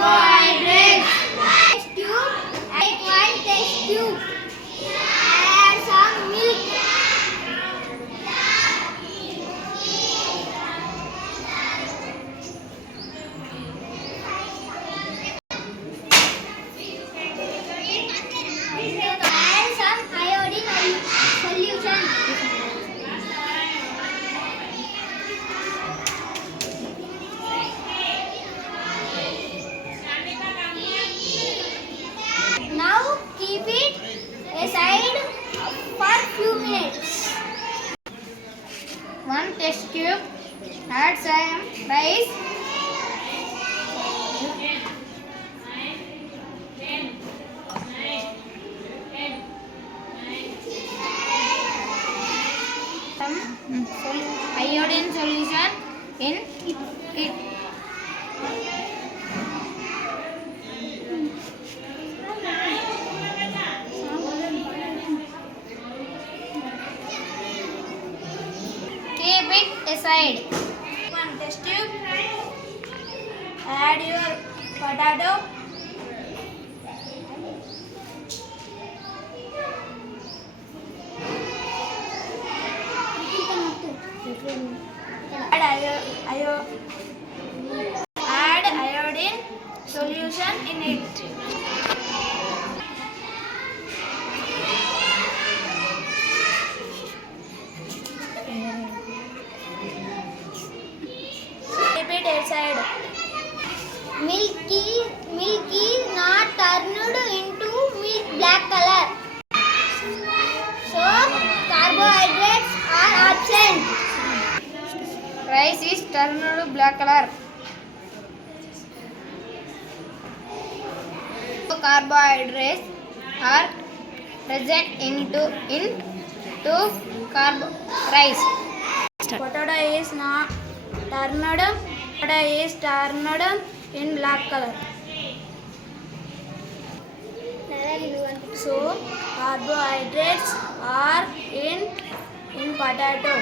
carbohydrates. Test tube. Take one test tube. Add some milk. Add some iodine solution. Now keep it aside for few minutes. One test tube. Add some rice. Some iodine solution in it. Keep it aside. One test tube. Add your potato. Add iodine solution in it. Keep it aside. Milk is not turned into black color. So carbohydrates are absent. Rice is turned black color. So carbohydrates are present into rice. Potato is not turned. Potato is turned in black color. So carbohydrates are in potato.